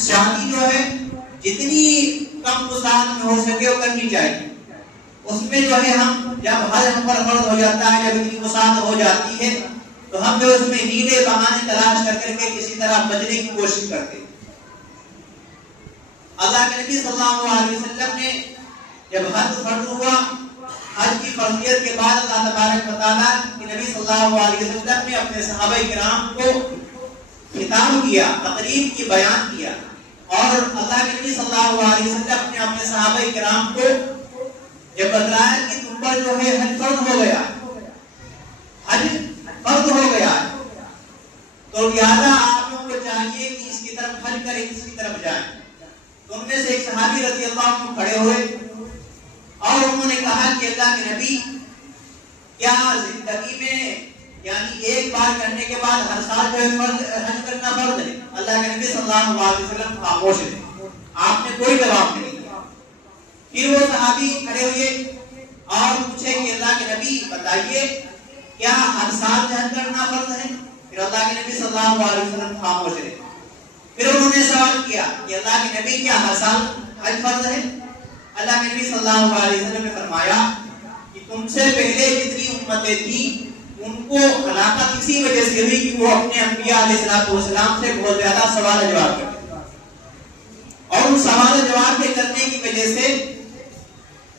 شادی جو ہے جتنی کم وسعت میں ہو سکے وہ کرنی چاہیے. اس میں جو ہے ہم جب حج ہم پر فرض ہو جاتا ہے، جب اتنی وسعت ہو جاتی ہے تو ہم جو اس میں ہیلے بہانے تلاش کر کے کسی طرح بچنے کی کوشش کرتے ہیں. اللہ کے نبی صلی اللہ علیہ وسلم نے جب حج فرض ہوا، حج کی فرضیت کے بعد اللہ تبارک و تعالیٰ کے نبی صلی اللہ علیہ وسلم نے اپنے صحابہ کرام کو خطاب کیا، تقریر کی، بیان کیا. اور اللہ کے نبی صلی اللہ علیہ وسلم نے اپنے صحابہ کرام کو جب بتلایا کہ تم پر جو ہے حج فرض ہو گیا، حج فرض ہو گیا، تو لہٰذا آپ لوگوں کو چاہیے کہ اس کی طرف حج کریں، اس کی طرف جائیں. تو ان میں سے ایک صحابی رضی اللہ عنہ کھڑے ہوئے اور انہوں نے کہا کہ اللہ کے نبی، کیا زندگی میں یعنی ایک بار کرنے کے بعد ہر سال جو ہے حج کرنا فرض ہے؟ اللہ کے نبی صلی اللہ علیہ وسلم خاموش ہے، آپ نے کوئی جواب نہیں دیا. پھر وہ صحابی کھڑے ہوئے اور پوچھے کہ اللہ کے نبی بتائیے، کیا ہر سال حج کرنا فرض ہے؟ پھر اللہ کے نبی صلی اللہ علیہ وسلم خاموش رہے. پھر انہوں نے سوال کیا کہ اللہ کے نبی، کیا ہر سال حج فرض ہے؟ اللہ کے نبی صلی اللہ علیہ وسلم نے فرمایا کہ تم سے پہلے جتنی امتیں تھیں ان کو ہلاکت اسی وجہ سے ہوئی کہ وہ اپنے انبیاء علیہ السلام سے بہت زیادہ سوال جواب کرتے، اور ان سوال جواب کے کرنے کی وجہ سے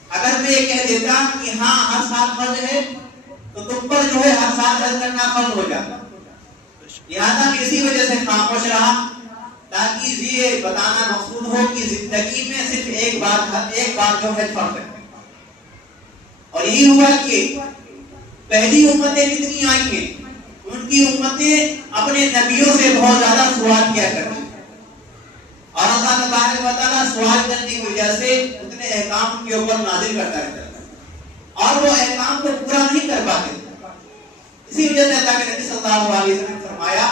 اگر میں یہ کہہ دیتا کہ ہاں ہر سال فرض ہے تو تم پر جو ہے ہر سال حج کرنا فرض ہو جاتا. لہٰذا میں اسی وجہ سے خاموش رہا تاکہ یہ بتانا مقصود ہو کہ زندگی میں صرف ایک بار جو حج فرض ہے. اور یہی ہوا کہ پہلی امتیں جتنی آئی ہیں ان کی امتیں اپنے نبیوں سے بہت زیادہ سوال کیا کرتی، اور اللہ تبارک و تعالیٰ سوال کرنے کی وجہ سے اتنے احکام کے اوپر نازل کرتا رہتا ہے اور وہ احکام کو پورا نہیں کر پاتے. اسی وجہ سے اللہ کے نبی صلی اللہ علیہ وسلم نے فرمایا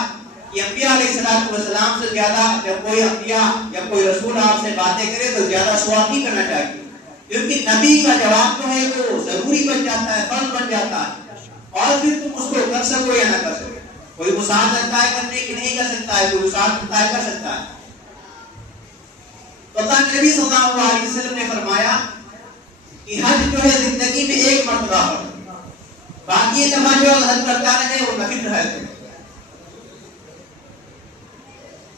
کہ انبیاء علیہ السلام سے زیادہ جب کوئی انبیاء یا کوئی رسول آپ سے باتیں کرے تو زیادہ سوال نہیں کرنا چاہیے، کیونکہ نبی کا جواب جو ہے وہ ضروری بن جاتا ہے، فرض بن جاتا ہے، اور پھر تم اس کو کر سکو یا نہ کر سکو. کوئی وسعت رکھتا ہے کرنے کی نہیں کر سکتا ہے، کوئی وسعت رکھتا ہے کر سکتا ہے. تو اللہ کے نبی صلی اللہ علیہ وسلم نے فرمایا کہ حج جو ہے زندگی میں ایک مرتبہ ہو، باقی دفعہ جو حج کرتا رہے وہ نفل رہے.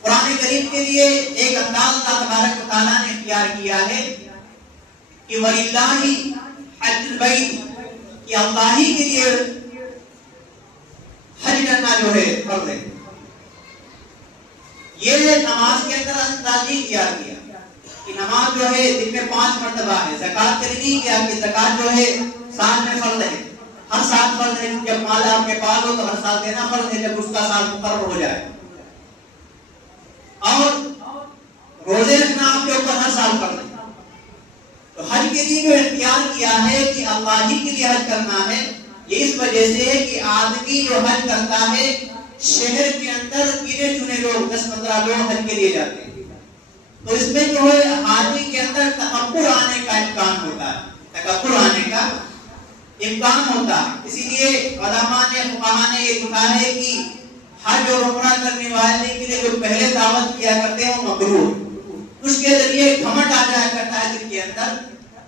قرآن کریم کے لیے ایک انداز اللہ تبارک و تعالیٰ نے اختیار کیا ہے کہ وَلِلَّهِ حَجُّ الْبَيْتِ، کہ اللہ ہی کے لیے حج کرنا جو ہے فرض ہے. یہ نماز کے اندر اندازی اختیار کیا کہ نماز جو ہے دن میں 5 مرتبہ ہے. زکات کے نہیں کیا کہ زکات جو ہے سال میں فرض ہے، ہر سال فرض ہے. جب مال آپ کے پاس ہو تو ہر سال دینا فرض ہے جب اس کا سال مقرر ہو جائے. اور روزے رکھنا آپ کے اوپر ہر سال فرض ہے. تو حج کے لیے جو اختیار کیا ہے کہ اللہ ہی کے لیے حج کرنا ہے، یہ اس وجہ سے ہے کہ آدمی جو حج کرتا ہے شہر کے اندر گنے چنے لوگ 10-15 لوگ حج کے لیے جاتے ہیں، تو اس میں جو ہے آدمی کے اندر تکبر آنے کا امکان ہوتا ہے، تکبر آنے کا امکان ہوتا ہے. اسی لیے علماء نے، فقہاء نے یہ لکھا ہے کہ حج اور عمرہ کرنے والے کے لیے جو پہلے دعوت کیا کرتے ہیں وہ مکروہ، اس کے ذریعے گھمنڈ آ جایا کرتا ہے دل کے اندر،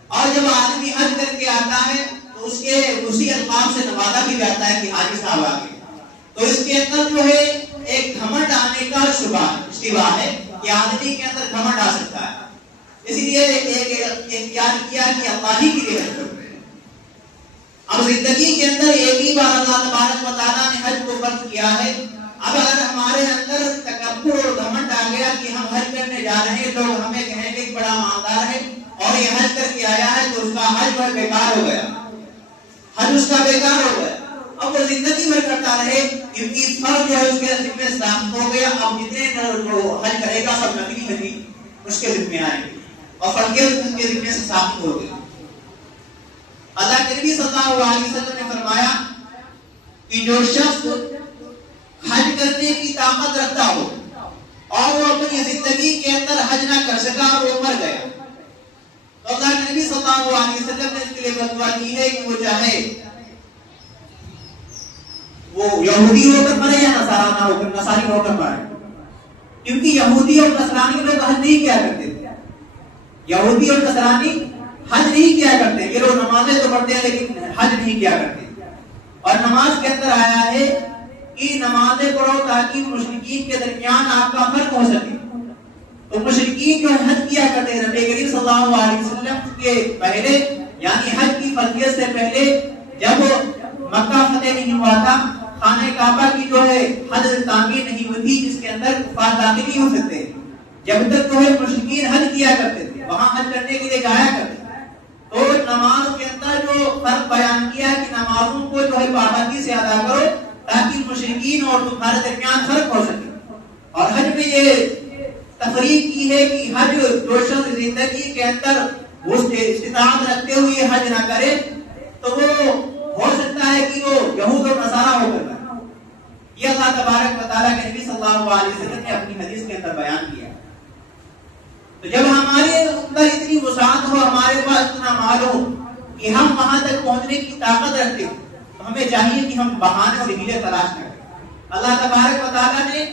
اور جب آدمی حج کر کے آتا ہے تو اس کے اسی القاب سے نوازا بھی جاتا ہے کہ حاجی صاحب آ گئے. تو اس کے اندر جو ہے ایک گھمنڈ آنے کا اشتباہ ہے کہ آدمی کے اندر گھمنڈ آ سکتا ہے. اسی لیے ایک اختیار کیا کہ اللہ ہی کے لیے حج کرتے ہیں. اب زندگی کے اندر ایک ہی بار اللہ تبارک و تعالیٰ نے حج کو فرض کیا ہے. اب اگر ہمارے اندر تکبر اور گھمنڈ آ گیا کہ ہم حج کرنے جا رہے ہیں، لوگ ہمیں کہیں گے کہ بڑا مالدار ہے اور یہ حج کر کے آیا ہے تو اس کا حج پر بیکار ہو گیا، حج اس کا بیکار ہو گیا. اب وہ زندگی بھر کرتا رہے کیونکہ فرض جو ہے اس کے ذمہ ساخت ہو گیا. اب جتنے جو حج کرے گا سب نفلی حجی اس کے ذمہ آئیں گے اور فرضیت اس کے ذمہ سے ثابت ہو گئی. اللہ کے نبی صلی اللہ علیہ وسلم نے فرمایا کہ جو شخص حج کرنے کی طاقت رکھتا ہو اور وہ اپنی زندگی کے اندر حج نہ کر سکا اور وہ مر گیا، تو اللہ کے نبی صلی اللہ علیہ وسلم نے اس کے لیے فتویٰ کی ہے کہ وہ چاہے وہ یہودی ہو کر مرے یا نصارانہ ہو کر، نصاری ہو کر مرے. کیونکہ یہودی اور نصرانی لوگ حج نہیں کیا کرتے تھے. یہودی اور نصرانی حج نہیں کیا کرتے. یہ لوگ نمازیں تو پڑھتے ہیں لیکن حج نہیں کیا کرتے. اور نماز کے اندر آیا ہے کہ نمازیں پڑھو تاکہ مشرکین کے درمیان آپ کا فرق ہو سکے. تو مشرکین جو حج کیا کرتے ہیں نبی کریم صلی اللہ علیہ وسلم کے پہلے یعنی حج کی فرضیت سے پہلے جب مکہ فتح نہیں ہوا تھا, خانہ کعبہ کی جو ہے حج تعمیر نہیں ہوئی تھی جس کے اندر کفار داخل نہیں ہو سکتے. جب تک جو ہے مشرکین حج کیا کرتے تھے, وہاں حج کرنے کے لیے جایا کرتے تھے. تو نماز کے اندر جو فرق بیان کیا کہ نمازوں کو جو ہے پابندی سے ادا کرو تاکہ مشرکین اور تمہارے درمیان فرق ہو سکے. اور حج میں یہ تفریق کی ہے کہ حج جو شخص زندگی کے اندر استطاعت رکھتے ہوئے حج نہ کرے تو وہ ہو سکتا ہے کہ وہ یہود اور نصارہ ہو کر. یہ اللہ تبارک و تعالیٰ کے نبی صلی اللہ علیہ وسلم نے اپنی حدیث کے اندر بیان کیا. تو جب ہمارے اندر اتنی وسعت ہو, ہمارے پاس اتنا مال ہو کہ ہم وہاں تک پہنچنے کی طاقت رکھتے ہیں, تو ہمیں چاہیے کہ ہم بہانے اور ہیلے تلاش کریں. اللہ تبارک و تعالیٰ نے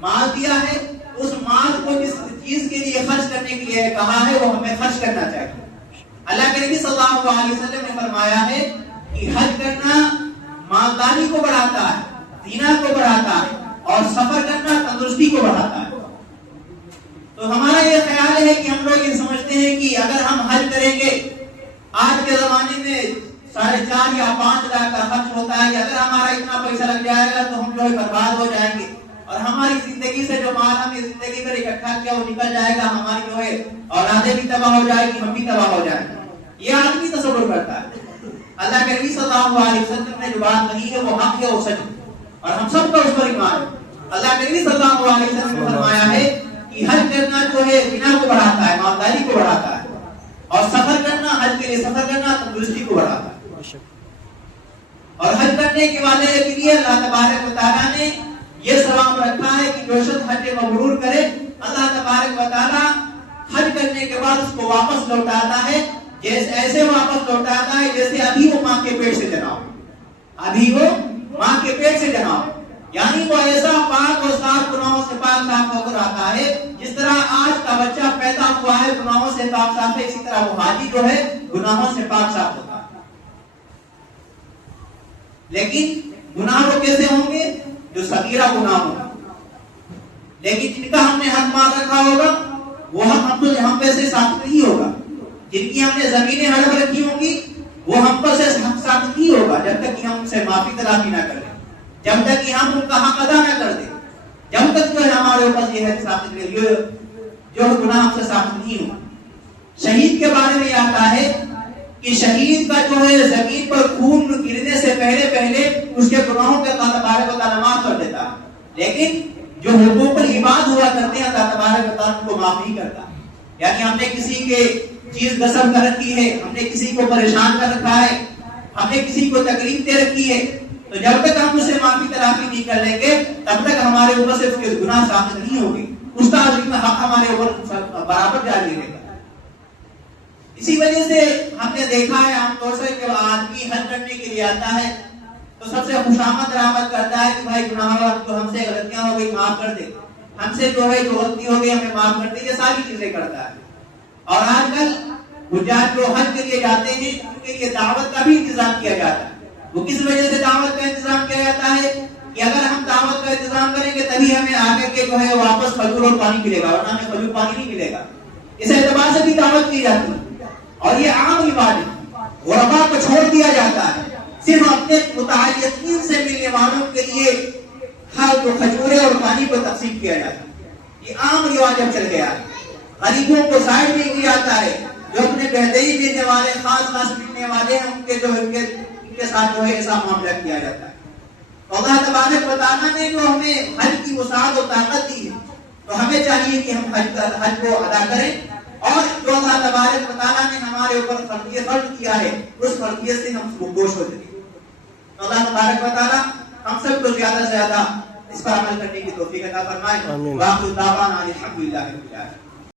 مال دیا ہے, اس مال کو جس چیز کے لیے خرچ کرنے کے لیے کہا ہے وہ ہمیں خرچ کرنا چاہیے. اللہ کے نبی صلی اللہ علیہ وسلم نے فرمایا ہے کہ حج کرنا مالداری کو بڑھاتا ہے, زینا کو بڑھاتا ہے, اور سفر کرنا تندرستی کو بڑھاتا ہے. تو ہمارا یہ خیال ہے کہ ہم لوگ یہ سمجھتے ہیں کہ اگر ہم حج کریں گے, آج کے زمانے میں 4.5 یا 5 لاکھ کا خرچ ہوتا ہے, کہ اگر ہمارا اتنا پیسہ لگ جائے گا تو ہم جو ہے برباد ہو جائیں گے, اور ہماری زندگی سے جو مال ہم نے زندگی میں اکٹھا کیا وہ نکل جائے گا, ہماری جو ہے اولادیں بھی تباہ ہو جائے گی, ہم بھی تباہ ہو جائیں گے. یہ آدمی تصور کرتا ہے. اللہ کے نبی صلی اللہ علیہ وسلم نے جو بات کہی ہے وہ حق ہے, وہ سچ ہے, اور ہم سب کا اس پر ایمان ہے. اللہ کے نبی صلی اللہ علیہ وسلم نے فرمایا ہے کہ حج کرنا جو ہے زنا کو بڑھاتا ہے, مالداری کو بڑھاتا ہے, اور سفر کرنا, حج کے لیے سفر کرنا تندرستی کو بڑھاتا ہے. اور حج کرنے کے والے کے لیے اللہ تبارک و تعالیٰ نے یہ ثواب رکھا ہے کہ جو شخص حج مبرور کرے, اللہ تبارک و تعالیٰ حج کرنے کے بعد اس کو واپس لوٹاتا ہے, جیسے ایسے واپس لوٹاتا ہے جیسے ابھی وہ ماں کے پیٹ سے جنا ہو. ابھی وہ ماں کے پیٹ سے جنا ہو, یعنی وہ ایسا پاک اور صاف, گناہوں سے پاک صاف ہو کر آتا ہے جس طرح آج کا بچہ پیدا ہوا ہے گناہوں سے پاک صاف ہے, اسی طرح وہ حاجی جو ہے گناہوں سے پاک صاف ہوتا ہے. لیکن گناہ وہ کیسے ہوں گے؟ جو صغیرہ گناہ ہوں گے. لیکن جن کا ہم نے حد مار رکھا ہوگا وہ ہم پہ سے ثابت نہیں ہوگا. جن کی ہم نے زمینیں ہڑپ رکھی ہوں گی وہ ہم پر سے ثابت نہیں ہوگا جب تک کہ ہم ان سے معافی تلافی نہ کر لیں, جب تک کہ ہم ان کا حق ادا نہ کر دیں, جب تک جو ہے ہمارے اوپر یہ ہے ثابت جو گناہ ہم سے ثابت نہیں ہوا. شہید کے بارے میں آتا ہے کہ شہید کا جو ہے زمین پر خون گرنے سے پہلے اس کے گناہوں کے اللہ تبارک و تعالیٰ معاف کر دیتا, لیکن جو حقوق العباد ہوا کرتے ہیں اللہ تبارک و تعالیٰ کو معاف نہیں کرتا. یعنی ہم نے کسی کے چیز غصب کر رکھی ہے, ہم نے کسی کو پریشان کر رکھا ہے, ہم نے کسی کو تکلیف دے رکھی ہے, تو جب تک ہم اسے معافی تلافی نہیں کر لیں گے تب تک ہمارے اوپر سے اس کے گناہ ثابت نہیں ہوگی, اس کا حق ہمارے اوپر برابر جاری رہے گا. اسی وجہ سے ہم نے دیکھا ہے عام طور سے کہ آدمی حج کرنے کے لیے آتا ہے تو سب سے خوشامد درآمد کرتا ہے کہ بھائی گناہ جو ہم سے غلطیاں ہو گئی معاف کر دے, ہم سے جو ہے جو غلطی ہو گئی ہمیں معاف کر دے, یہ ساری چیزیں کرتا ہے. اور آج کل حجاج جو حج کے لیے جاتے ہیں ان کے لیے دعوت کا بھی انتظام کیا جاتا ہے. وہ کس وجہ سے دعوت کا انتظام کیا جاتا ہے کہ اگر ہم دعوت کا انتظام کریں گے تبھی ہمیں آگے کے جو ہے واپس کھجور اور پانی ملے گا, ورنہ ہمیں کھجور پانی نہیں ملے گا. اس اعتبار سے بھی دعوت کی جاتی ہے. اور یہ عام عبادت غربا کو چھوڑ دیا جاتا ہے, صرف اپنے متعلقین سے ملنے والوں کے لیے جو کھجورے اور پانی کو تقسیم کیا جاتا ہے. یہ عام رواج اب چل گیا ہے. غریبوں کو سائڈ نہیں کیا جاتا ہے, جو اپنے بہتری دینے والے خاص ملنے والے ہیں ان کے جو ان کے ساتھ جو ہے ایسا معاملہ کیا جاتا ہے. اللہ تبارک و تعالیٰ نے جو ہمیں حج کی وسعت و طاقت دی ہے تو ہمیں چاہیے کہ ہم حج کو ادا کریں, اور جو اللہ تبارک و تعالیٰ نے ہمارے اوپر فرض کیا ہے اس فرضیت سے ہم گوش ہو جائیں. اللہ تبارک و تعالیٰ ہم سب کو زیادہ سے زیادہ اس پر عمل کرنے کی توفیق عطا فرمائے. واخر دعوانا الحمدللہ رب العالمین.